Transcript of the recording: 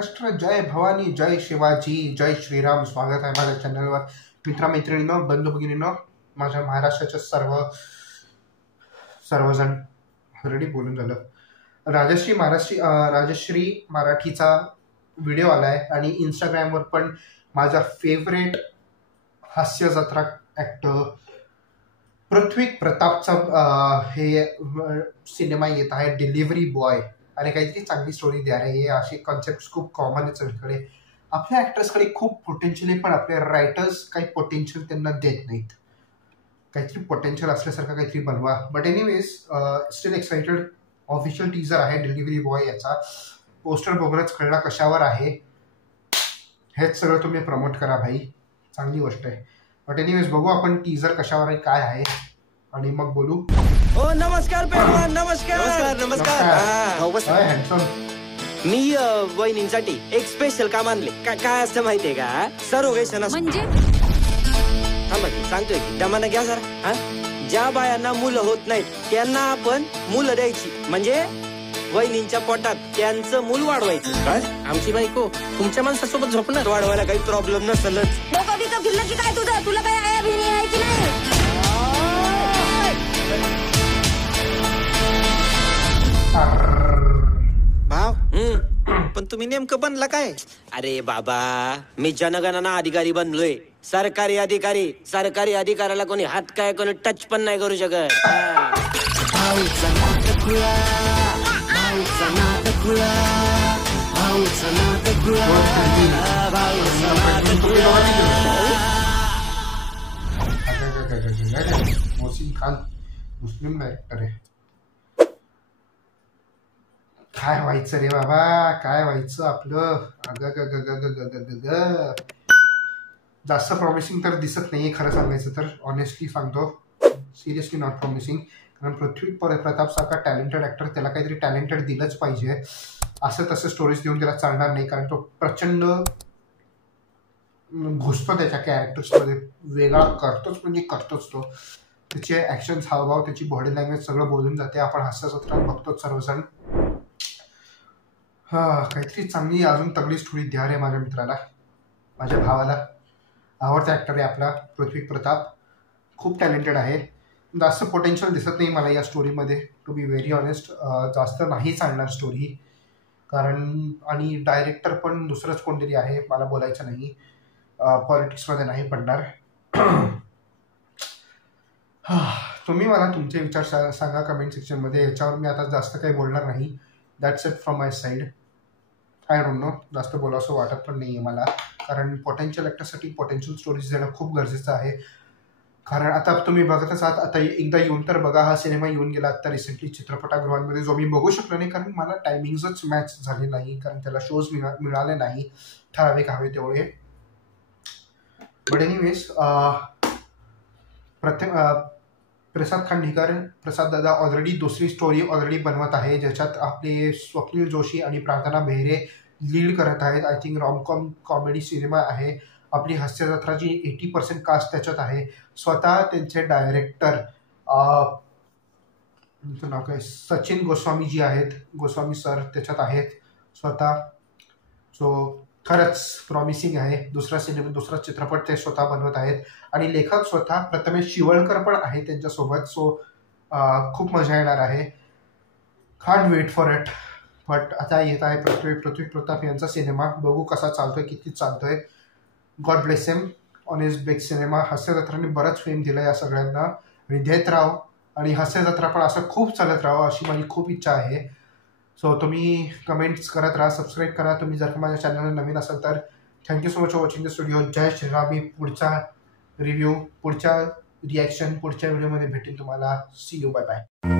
महाराष्ट्र, जय भवानी, जय शिवाजी, जय श्रीराम. स्वागत आहे माझ्या चॅनलवर. मित्रमैत्रिणींनो, बंधू भगिनींनो, माझ्या महाराष्ट्राच्या सर्वजण ऑलरेडी बोलून झालं. राजश्री मराठीचा व्हिडिओ आलाय आणि इंस्टाग्रामवर पण माझा फेवरेट हास्य जत्रा ॲक्टर पृथ्वी प्रतापचा हे सिनेमा येत आहे, डिलिव्हरी बॉय. आणि काहीतरी चांगली स्टोरी द्या रे. हे असे कॉन्सेप्ट खूप कॉमन आहेत सगळीकडे. आपल्या ॲक्टर्सकडे खूप पोटेन्शियल आहे, पण आपले रायटर्स काही पोटेन्शियल त्यांना देत नाहीत. काहीतरी पोटेन्शियल असल्यासारखं काहीतरी बनवा. But anyways, steel excited. Official teaser आहे डिलिव्हरी बॉय याचा. पोस्टर बघूनच कळला कशावर आहे. हेच सगळं तुम्ही प्रमोट करा भाई, चांगली गोष्ट आहे. बट एनिवेज, बघू आपण टीजर कशावर आहे, काय आहे, आणि मग बोलू. ओ नमस्कार पेडवान, नमस्कार नमस्कार. हँडसम. मी वहिनींसाठी एक स्पेशल काम आणले. काय असतं माहितीये का? सरोगेशन म्हणजे सांगतोय की दमानं घ्या जरा. ज्या बायांना मुलं होत नाहीत त्यांना आपण मुलं द्यायची, म्हणजे वहिनींच्या पोटात त्यांचं मूल वाढवायचं. काय? आमची बायको तुमच्या माणसासोबत झोपणार? वाढवायला काही प्रॉब्लेम नसलच. डोकं बिकं फिरलं की काय तुझं? तुला काय आया भिनी आहे की नाही? भाव पण तुम्ही नेमकं बनला काय? अरे बाबा, मी जनगणना अधिकारी बनलोय. सरकारी अधिकाऱ्याला कोणी हात काय कोणी टच पण नाही करू शकत. मोहसिन खान मुस्लिम डायरेक्टर आहे. काय व्हायचं रे बाबा, काय व्हायचं आपलं? जास्त प्रॉमिसिंग तर दिसत नाहीये खरं सांगायचं तर. ऑनेस्टली सांगतो, सिरियसली नॉट प्रॉमिसिंग. कारण पृथ्वी प्रताप सारखा टॅलेंटेड ॲक्टर, त्याला काहीतरी टॅलेंटेड दिलंच पाहिजे. असं तसं स्टोरीज देऊन त्याला चालणार नाही, कारण तो प्रचंड घुसतो त्याच्या कॅरेक्टर्समध्ये, वेगळा करतोच म्हणजे करतोच तो. त्याचे ॲक्शन्स, हावभाव, त्याची बॉडी लँग्वेज सगळं बोलून जाते. आपण हास्य जत्रा बघतोच सर्वजण. काहीतरी चांगली अजून तगडी स्टोरी द्या रे माझ्या मित्राला, माझ्या भावाला. आवडता ॲक्टर आहे आपला पृथ्वी प्रताप, खूप टॅलेंटेड आहे. जास्त पोटेन्शियल दिसत नाही मला या स्टोरीमध्ये, टू बी व्हेरी ऑनेस्ट. जास्त नाही चालणार स्टोरी, कारण आणि डायरेक्टर पण दुसरंच कोणतरी आहे, मला बोलायचं नाही. पॉलिटिक्समध्ये नाही पडणार. तुम्ही मला तुमचे विचार सांगा कमेंट सेक्शनमध्ये. याच्यावर मी आता जास्त काही बोलणार नाही. That's it from my side. I don't know, जास्त बोलावंसं वाटत पण नाही आहे मला, कारण पोटेन्शियल ॲक्टरसाठी पोटेन्शियल स्टोरीज देणं खूप गरजेचं आहे. कारण आता तुम्ही बघतच आहात, आता एकदा येऊन तर बघा. हा सिनेमा येऊन गेला आता रिसेंटली चित्रपटगृहांमध्ये, जो मी बघू शकलो नाही कारण मला टायमिंग्सच मॅच झाले नाही, कारण त्याला शोज मिळाले नाही ठराविक हवे तेवढे. बट एनिवेज, प्रसाद दादा ऑलरेडी दुसरी स्टोरी ऑलरेडी बनवत आहे, ज्याच्यात आपले स्वप्नील जोशी आणि प्रार्थना बेहरे लीड करत आहेत. I think rom-com comedy cinema आहे. आपली हास्य जत्राची 80% कास्ट त्याच्यात आहे. स्वतः त्यांचे डायरेक्टर नाव काय, सचिन गोस्वामी जी आहेत, गोस्वामी सर त्याच्यात आहेत स्वतः. सो खरंच प्रॉमिसिंग आहे. दुसरा चित्रपट ते स्वतः बनवत आहेत. आणि लेखक स्वतः प्रथमेश शिवळकर पण आहे त्यांच्यासोबत. सो खूप मजा येणार आहे. Can't wait for it. But आता येत आहे पृथ्वी प्रताप यांचा सिनेमा. बघू कसा चालतोय, किती चालतोय. God bless him on his big cinema. हास्य जत्राने बरंच फेम दिलं या सगळ्यांना, आणि देत राव. आणि हास्य जत्रा पण असं खूप चालत राहावं अशी माझी खूप इच्छा आहे. सो तुम्ही कमेंट्स करत राहा, सबस्क्राईब करा तुम्ही जर का माझ्या चॅनलला नवीन असाल तर. Thank you so much for watching this video. जय श्रीराम. मी पुढचा रिव्ह्यू, पुढच्या रिॲक्शन पुढच्या व्हिडिओमध्ये भेटेल तुम्हाला. See you, bye bye.